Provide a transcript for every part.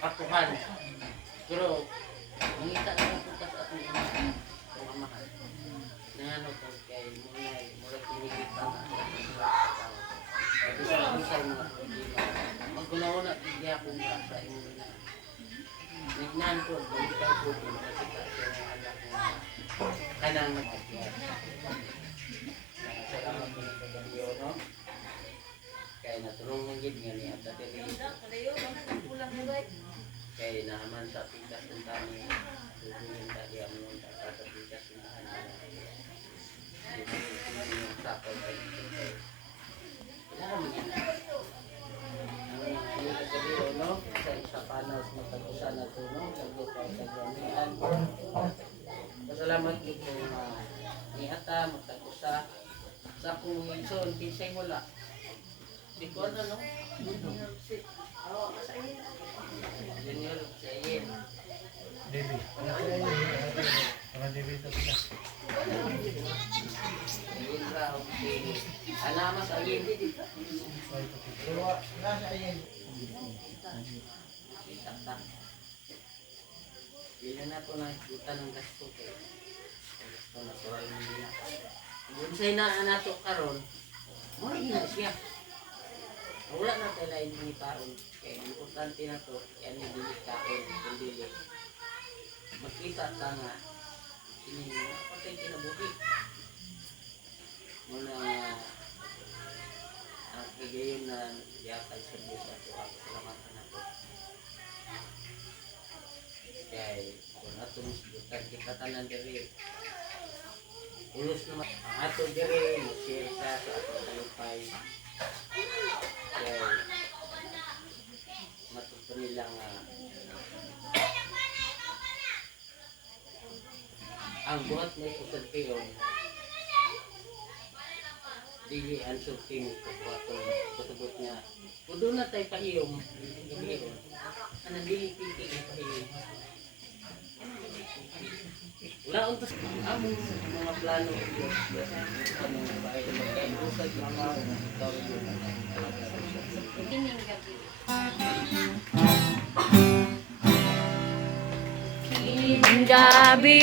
patuhan. Pero, mangita na lang po sa atong pamamahan. Na ano to, kay mula kinigita na ito sa usay mga problema. Magkunaw na, hindi ako nga sa inyo na nagnan ko, balikan ko kung nakita ko yung anak ko kanang nag-akyat. Salamat po na sa ganyo, no? Kaya natulungan yun nga niya sa tiri. Kaya naman sa pikas ng tani, tutulungan tali ang mga sa pikas ng tani. Tutulungan yung sakal ay ito. Kailangan mo yan. Ang iyo sa ganyo, no? Sa isa panas magpag-usa na ito, no? Saglit tayo sa gamihan. Pasalamat yun kung niata, magpag-usa. Sa kung inson, pinsay wala. Bikon ano? Oo, sa iyo. Junior, sa iyo. Devi. Para Devi ito kita. Ayun ra, okay. Anama sa iyo. Pero nasa ayin. Kita. Bila na po nakikita ng gasto kayo. Gasto natural na nila. Kung sa'yo na nato karon, mo na siya. Wala na tayo lain ni karon. Kaya importante na to, yan yung dili kaon, kundi makita ta nga ini patay kinabuhi. Muna ang kagayon na yatag sa Diyos at pasalamatan na to. Kaya kung atong bukan kita tanan diri, ulos naman ang ato diri, mag-share sa atong talupay. Kaya matuto nilang ang buhat may kusalpiyon dili ang sulting kutugot niya kudo na tayo pahiyom ano dili piti ang pahiyom wala untas ang mga plano anong bahay na magkainusag mga tawag yun Kining gabi. Kining gabi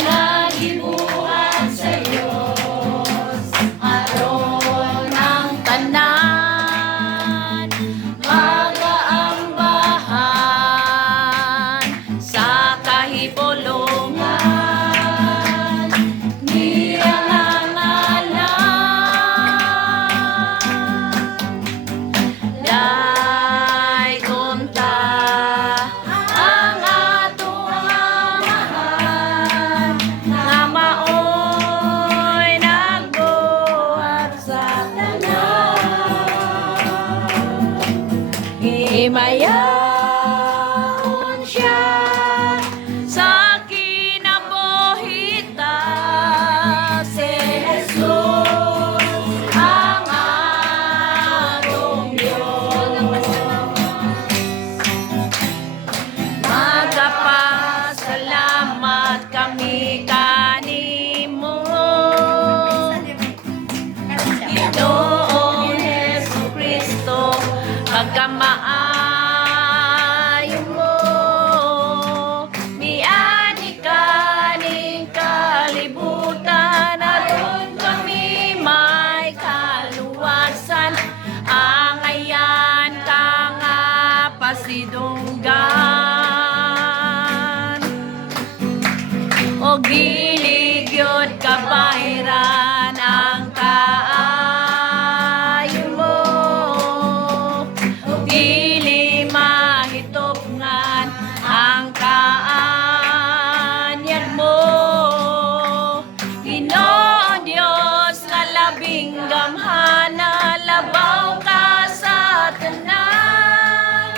nagibuhat sa Diyos aron ang tanan magaambahan sa kahibulungan niya ang Dai kunta ang atong amahan nga maoy nagbuhat sa tanan. Himayaon siya sa kinabuhita si Jesus ang atong Diyos. Magpasalamat kami kanimo Ginoong Jesucristo pagkamaayo mo miani kaning kalibutan aron kami may kaluwasan ang ayan ka nga pasidunggan o giligyod kabahiran ang kaayo mo o dili mahitopngan ang kaanyag mo Ginoo Dios nga labing gamhana labaw ka sa tanan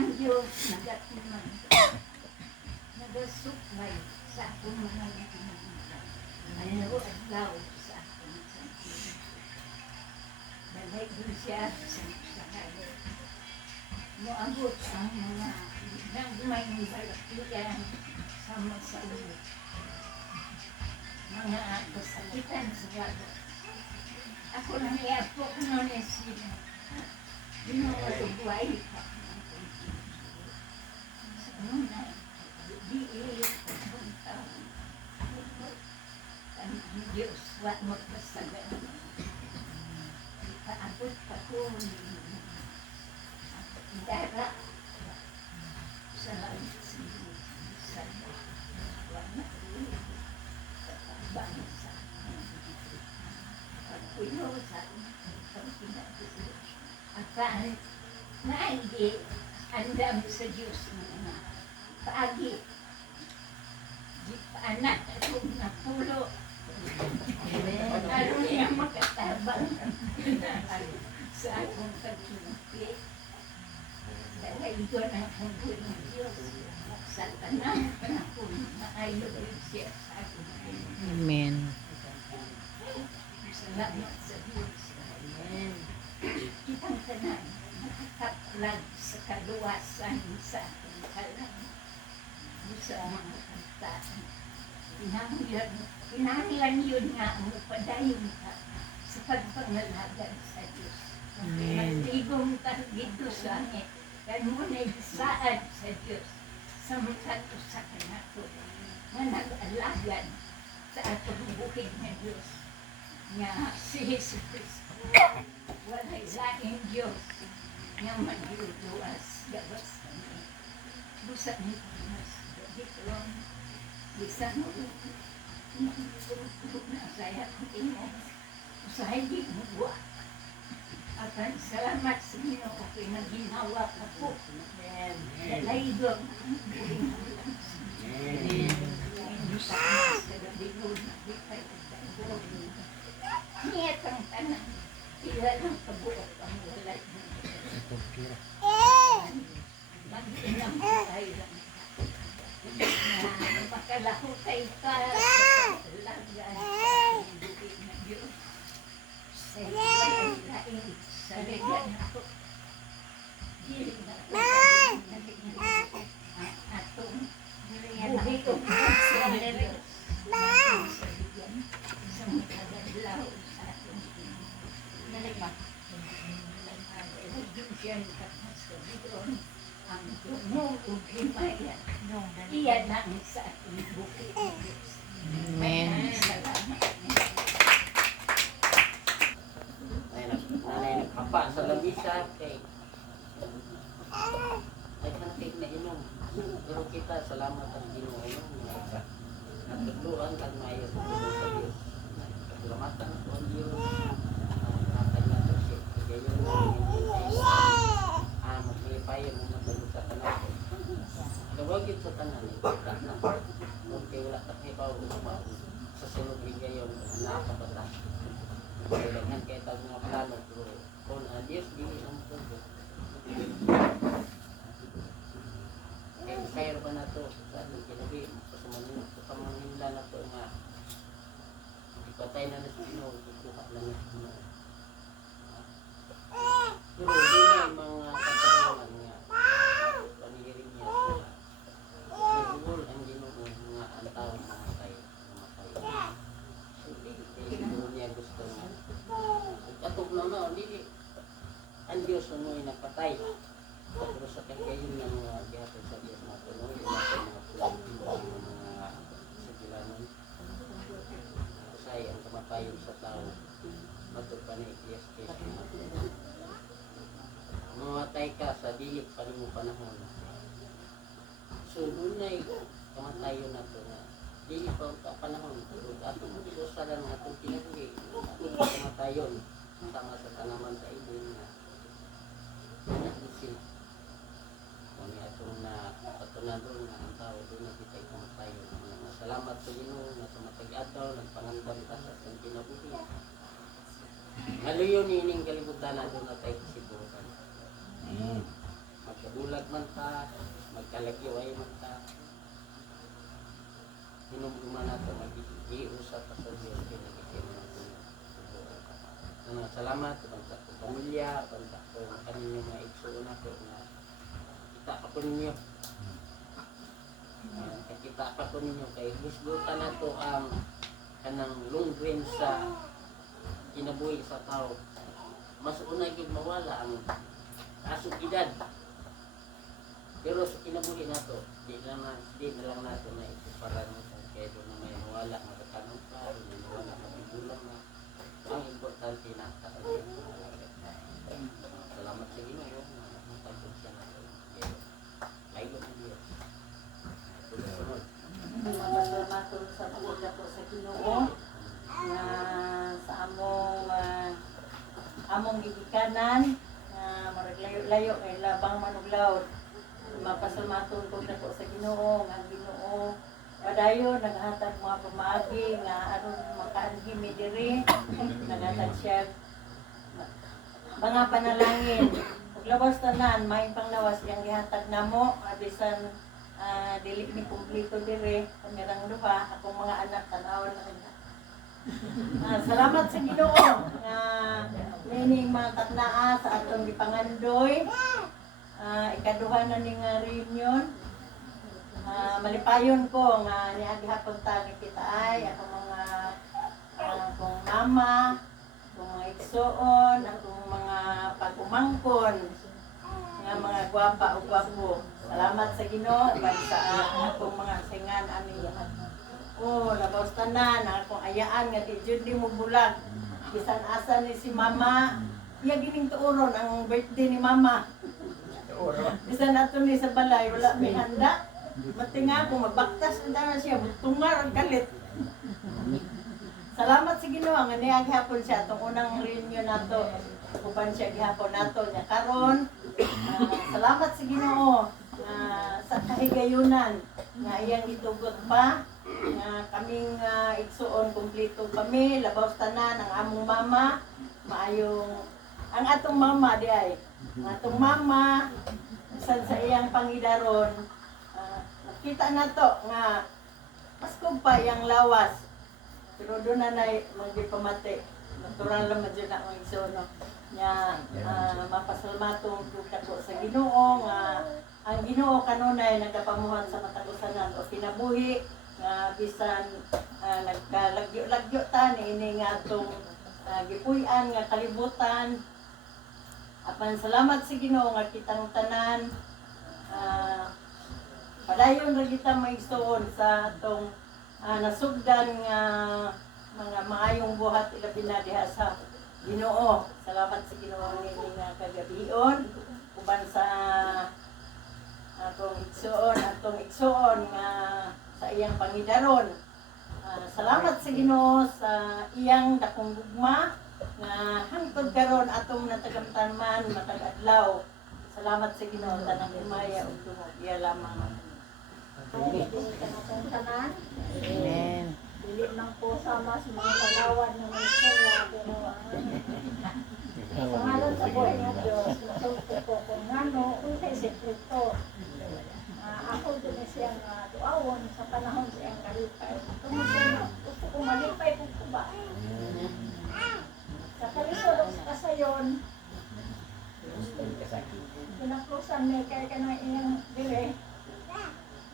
ang Diyos nagatuman, nagasuklay sa akong mga ano adlaw sa akong santi. Dalay doon siya sa kalo. Moabot ang mga nagmay ng balakiyan sa masaulog. Mga kasakitan sa wala. Ako lang iapo ko noon sila. Ginawalugway ka. Sa muna, diilit ko kung taon. Ang Diyos, wak magpasagan. Ikaabot pa ko dara sa langit sa wak na katabang sa pagpuyo sa pagpinatuloy. Akan naigi andam sa Diyos mga paagi. Di paanak akong napulo. Aron niya makatabang sa akong pagkinupi. Dahil ko na akong ng Diyos sa tanang panahon na ayaw siya sa akong. Amen. Salamat sa Diyos. Amen. Kitang tanan, nakakaplag sa kaluwasan sa ating kalang. Sa mga kantaan. Pinanglan yun nga ang upadayon ka sa pagpangalagan sa Diyos. Amen. Magtigong targito sa amin. Kaya mo na isaad sa Diyos sa mga sa kanato na nag-alagan sa atong bukid na Diyos nga si Jesus Cristo. Walay laing Diyos nga magluluwas gawas kami. Busa ni Panginoon dito bisan mo na saya ang imo usahay di mo buwa. Akan salamat sa Ginoo kay naginawa ako. Dalay doon ang buhay mo lang. Hindi sa gabigon na di kayo dagod. Niyat ang tanan. Ila ng kabuok ang walay mo. Mag-inang tayo lang. Makalahutay ka sa talagan sa bukid na Diyos. Sa iwanan laing sa legan ako. Dili na ako atong buhay ko sa Diyos. Sa legan sa mga kadlaw sa atong nalimak. Nagdugyan ka sa bidon ang dumong ug himayan. Iyan ang sa ating bukid ng Diyos. Amen. Salamat. Nanay nagkapa sa lamisa kay ay kantik na inom. Pero kita salamat ang Ginoo nga natuluan kag maayo sa Diyos. Salamatan ko ang Diyos. Natay na to siya. Kaya yun magpilipayo mo matalo sa tanan. Kawagit sa tanan okay, wala takipaw sa sulog gayon nakakabata. Kailangan kayo tag mga plano pero kung Diyos dili ang tubo. Kaya sayar ba na to sa ating kinabi pasumaninla na to nga ipatay na na Ginoo kukuha na na Ginoo. Pero di na mga katanungan nga panihiring niya nagugol ang Ginoo nga ang tao mamatay. So di niya gusto nga atog na dili ang Diyos unoy nagpatay. Pero sa kagayon ng mga gihatod sa Diyos na tuloy natin mga pulang mga sigilanon. Usay ang kamatayon sa tao matod pa ni Ecclesiastes. Mamatay ka sa dili pa rin mo panahon. So dunay kamatayon na to nga dili pa ka panahon. Atong Diyos sa lang atong pinagli atong kamatayon sama sa tanaman sa ibon nga nakisin. Kung atong na doon nga ang tao doon na kita'y kamatayon. Salamat sa Ginoo na sa matag-ataw nagpangandam ka sa atong kinabuhi. Ngaluyon nining kalibutan na doon na tayo kasibukan. Magkabulag man ta, magkalagyo ay man ta. Hinumduman nato mag-iusap pa sa Diyos kay nagkikita nato. Salamat sa pamilya, sa kaninyong mga igsoon nato na kita pa po ninyo. Kita pa po ninyo kay hisgutan nato ang kanang lungguin sa kinabuhi sa tao. Mas una yung mawala ang kasong edad. Pero sa kinabuhi nato, di na lang nato na ikuparan mo kaya doon na may mawala, matatanong pa, may mawala, mabigulang na. Ang importante na salamat sa Ginoo na matagod siya nato. Layo ng Diyos. Sunod-sunod. Mamatol sa pagod ako sa Ginoo na sa among gigikanan na marag layo kay labang manuglawd. Mapasalamatol ko na po sa Ginoo nga Ginoo padayon naghatag mga pamaagi nga aron makaanhi mi diri naghatag siya mga panalangin ug lawas tanan may panglawas yang gihatag namo bisan dili ni kumpleto diri kamirang duha akong mga anak tan-awon na kanya. Salamat sa Ginoo nga nining mga katnaa sa atong gipangandoy. Ikaduha na ning reunion. Malipayon ko nga niagi hapon ta kita ay akong mga akong mama, akong mga igsoon, akong mga pagumangkon nga mga gwapa o gwapo. Salamat sa Ginoo ug sa akong mga singan ani. Labaw tanan akong ayaan nga di jud mo bulag. Bisan asa ni si mama, iya gining tuoron ang birthday ni mama. Bisan ato ni sa balay wala may handa. Mati nga ako magbaktas na siya, butungar ang galit. Salamat sa Ginoo nga niya gihapon siya itong unang reunion nato. Uban siya gihapon nato niya karon. Salamat sa Ginoo sa kahigayunan nga iyang gitugot pa nga kaming igsuon kumpleto kami labaw tanan ang among mama maayong ang atong mama di ay ang atong mama sad sa iyang pangidaron kita na to nga mas pa yang lawas pero doon na magdipamati natural lang madyo na ang igsoon nya mapasalamatong ko sa Ginoo nga ang Ginoo kanunay nagapamuhat sa matagusanan o kinabuhi nga bisan nagkalagyo-lagyo ta niini nga atong gipuy-an nga kalibutan. Apan salamat sa Ginoo nga kitang tanan padayon ra kita maigsoon sa atong nasugdan nga mga maayong buhat ilabi na diha sa Ginoo. Salamat sa Ginoo niini nga kagabion uban sa atong igsoon nga sa iyang pangidaron. Salamat sa Ginoo sa iyang dakong gugma nga hangtod karon atong natagamtan man matag adlaw. Salamat sa Ginoo tanang himaya ug tungod iya lamang. Tanan. Amen. Dili man po sama sa mga kalawan ng mga istorya pero sa ngalan sa buhay ng Diyos, masugpo ko kung ano, unsay sekreto. Ako din siyang duawon sa panahon siyang kalipay. Tungod gusto ko malipay kung kuba. Sa kalisod o sa kasayon, pinaklusan may kaya ka ng iyang dire.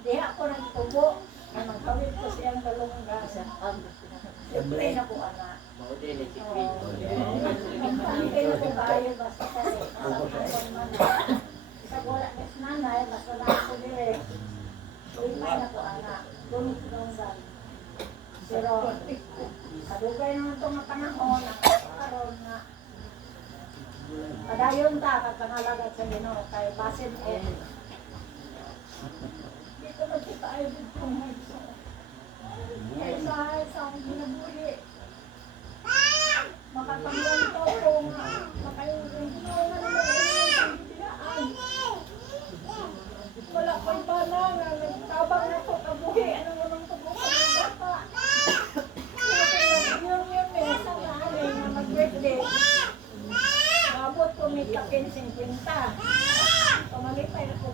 Diha ko nagtubo, na magkawit ko siyang dalunga. Siyempre na po anak. Maudin ni Hindi na po tayo basta kasi sa wala na si nanay, basta na ako dire. Lipay na po anak. Dunod-dundan. Pero kadugay naman itong panahon, nakakaroon na padayon ta kagpangalagat sa Ginoo kay basin ko. Dito na kita ay dito mga kaya sa akong ginabuhi. Makatanggang to ko nga. Makayong Ginoo na naman ang bilaan. Wala ko'y bala nga nagtabang na ko kabuhi. Ano naman tubukan ng bata. Yun sa nanay nga mag-birthday. Mabot ko may 15-50. Pamalipay na ko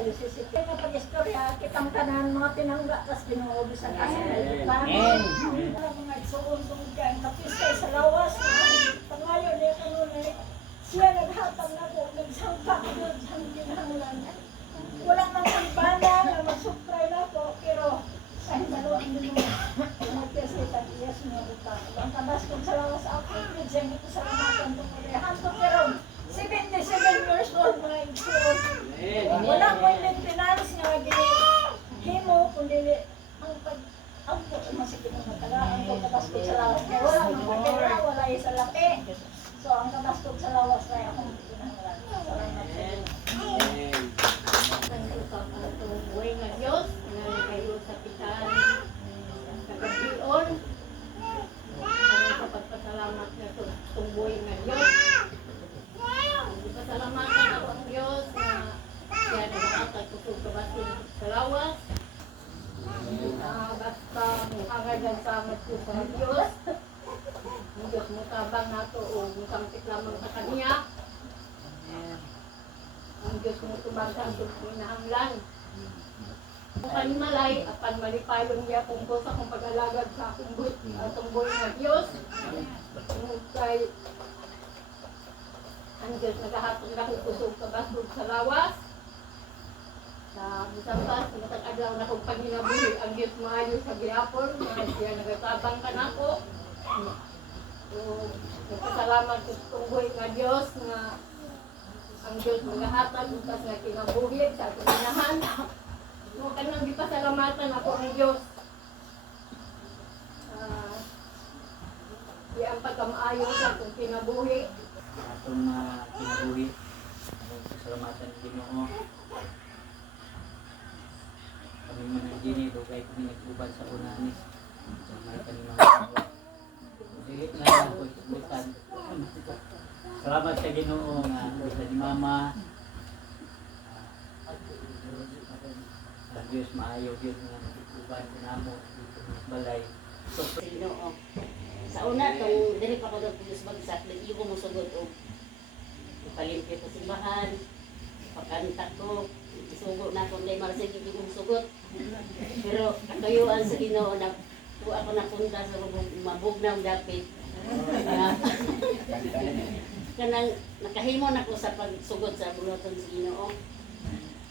sa'yo sisiti. Kaya pag-istorya, kitang tanan mga pinangga, tas pinuobi sa kasi Amen. Amen. Mga igsoon kung kaya kapisay sa lawas, pangayo niya kanunay, siya naghatang na ko, nagsangka ko doon sa ginahanglan. Walang nangsimbana na magsupray na ko, pero kahit naloon din mo, nagkasita, yes mo ito. Ang tabas kong sa lawas ako, medyo ko sa lamatan itong ulihan ko, pero 77 years old mga igsoon. Amen. Walang may maintenance nga himo kundi ang ang masigit ng matagaan ko kabastog sa lawas kaya wala nang pera, wala sa lapi. So ang kabastog sa lawas na akong pinahanglan. Salamat sa Diyos. Amen. Ang itong buhay nga Diyos na kayo sa pitan kagabion. Ang kapagpasalamat na itong buhay nga Diyos. Pasalamatan ako ang Diyos na siya nag-aatag kusog kabastog sa lawas. Basta muhagagan sa ko sa Diyos. Ang Diyos mo tabang nato o musangkit lamang sa Kanya. Ang Diyos mo tumagang sa pinahanglan. Kung kanimalay, apan malipayong niya kung ko sa kong pag-alagad sa akong tumboy na Diyos. Kung kay ang Diyos naghahatong na kong kusog kabastog sa lawas. Sa Busampas, matag-adlaw na kong panginabuhi, ang Diyos maayo sa gihapon, na siya nagatabang ka na ko. So, nagpasalamat ko sa tunggoy nga Diyos, na ang Diyos magahatag, utas nga kinabuhi sa kuminahan. So, kanang di pasalamatan ako ang Diyos. Di ang pagkamaayo sa kong kinabuhi. Atong kinabuhi. Pasalamatan Ginoo. Kami man ang Gini, dugay kami nagbuban sa unanis. Sa may kanina. Sige na ako isubutan. Salamat sa Ginoo nga sa ni Mama. Ang Diyos maayo Diyos nga nagbuban sa namo dito sa balay. So, Ginoo. Sa una, itong dili pa ko doon pulis bagsak, hindi ko musugod o palimpyo ko simbahan, pagkanta ko, isugo na kung dahil marasig, hindi ko musugot. Pero katuyuan sa Ginoo na ako napunta sa mabugnaw dapit. Kanang nakahimo na ko sa pagsugot sa buloton sa Ginoo.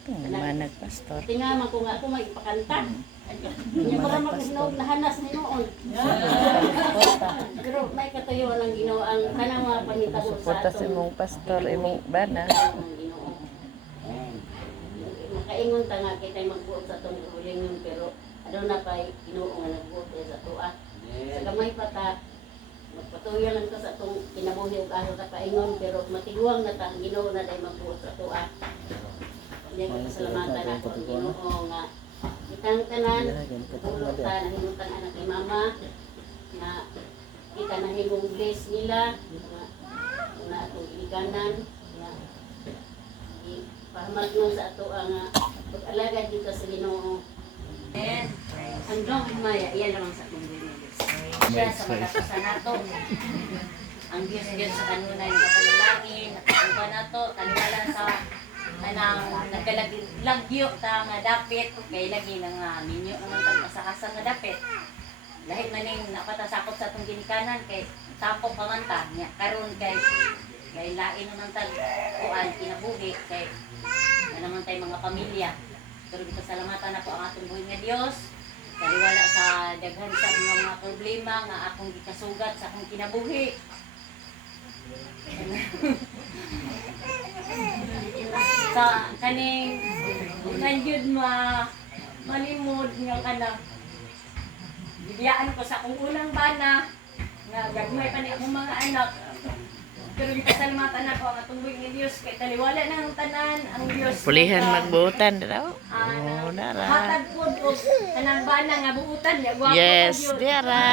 Manag pastor. Tingaman ko nga ako may ipakanta. Hindi ko naman kasi nahanas ni noon. Pero may katuyuan ng Ginoo ang kanang mga pangitabo sa Suporta sa imong pastor, imong bana. Nakaingon ta nga kay tayo magbuot sa itong ulingon pero ano na pa Ginoo nga nagbuot sa tuwa. Sa gamay pa ta magpatuloy lang ta sa itong kinabuhi ug araw ta paingon pero matiguang na ta ang Ginoo na dahil magbuot sa tuwa. Hindi ko pasalamatan ako ang Ginoo nga itang tanan tulog ta nahimutang anak kay Mama na kita nahimong bless nila na atong ginikanan na pahamak nyo sa ato ang pag-alagad dito sa Ginoo. Ang dong Maya, iyan naman sa atong Diyos. Siya sa malakasan nato. Ang Diyos sa kanunay na kapanalangin, nakatuba nato, kaniwala sa kanang nagkalagyo ta nga dapit, kay lagi nga minyo naman tag-asakasan nga dapit. Lahit man yung napatasakop sa atong ginikanan, kay tapok pa man ta, karon kay lain naman tag kuan kinabuhi kay naman tay mga pamilya. Pero pasalamatan ako ang atong buhay nga Dios. Kaliwala sa daghan sa mga problema nga akong gikasugat sa akong kinabuhi. Sa kaning nanjud malimod nga kanang bibiyaan ko sa akong unang bana nga gagmay pa ni akong mga anak. Pero di pasalamatan ako ang atong buhay nga Dios kay taliwala na ang tanan ang Dios. Pulihan magbuutan daw. Oh, dara. Hatag pod og kanang bana nga buutan ya gwapo Yes, pa yun. dara.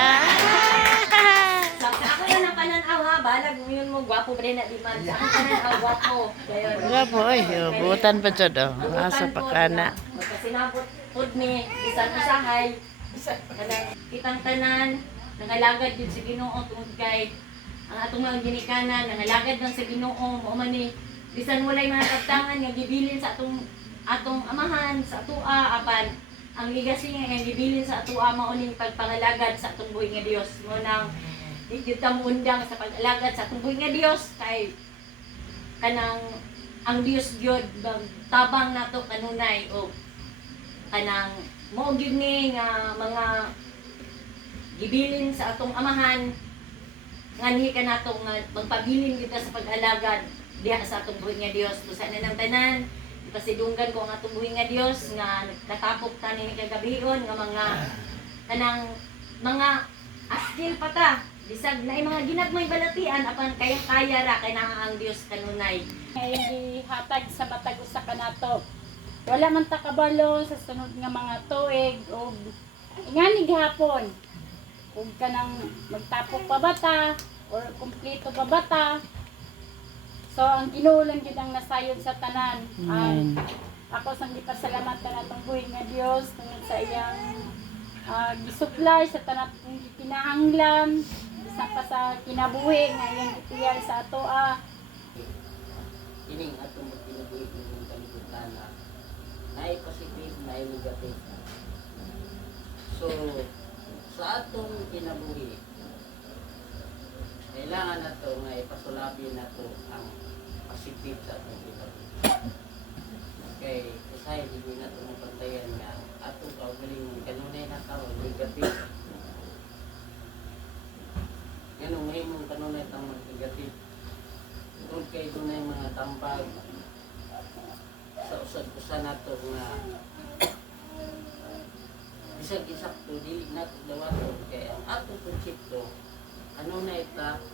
Sa ako na ng pananaw ha, balag mo yun mo gwapo pa rin na di man. Sa akong pananaw gwapo. Dayon. Gapo oy, buutan pa jud oh. Asa pa kana. Magkasinabot pod ni bisan usahay. Kanang kitang tanan nangalagad yun sa Ginoo tungod kay ang atong mga ginikanan nangalagad lang sa Ginoo mo man ni bisan walay mga kaptangan nga gibilin sa atong atong amahan sa atua apan ang legacy nga gibilin sa atua mao ning pagpangalagad sa atong buhi nga Dios. Mo nang di gyud ta muundang sa pag-alagad sa atong buhi nga Dios kay kanang ang Dios gyud tabang nato kanunay o kanang mao gyud ni nga mga gibilin sa atong amahan nganhi kanato nga magpabilin kita sa pag-alagad diha sa atong buhi nga Dios. Busa na ng tanan ipasidunggan ko ang atong buhi nga Dios nga nakatapok ta ni kagabihon nga kanang mga askil pa ta bisag na mga ginagmay balatian apan kaya ra kay naa ang Dios kanunay. Ngayon gihatag sa matag usa ka nato. Wala man ta kabalo sa sunod nga mga tuig o ngani gihapon. Kung kanang magtapok pa bata or kumpleto pa bata. So ang Ginoo lang gyud ang nasayon sa tanan. Ako sang gipasalamatan natong buhi nga Dios tungod sa iyang gisupply sa tanan ng kinahanglan bisan pa sa kinabuhi nga iyang gitiyar sa atoa. Ining atong kinabuhi ng kalibutan na naay positive, naay negative. So, sa atong kinabuhi, kailangan nato nga ipasulabi nato ang positive sa atong kinabuhi. Kay usahay di nato mapantayan nga atong kaugaling kanunay na tao negative. Ganun ngayon mong kanunay tang negative. Kung kayo dunay mga tambag sa usad-usa nato nga bisag isakto dili nato dawaton kay ang atong konsepto ano na ita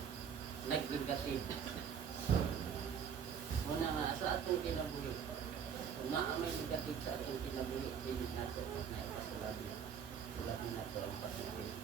nag-negative. Muna nga sa atong kinabuhi kung naa may negative sa atong kinabuhi dili nato na ipasulabi nato ang positive.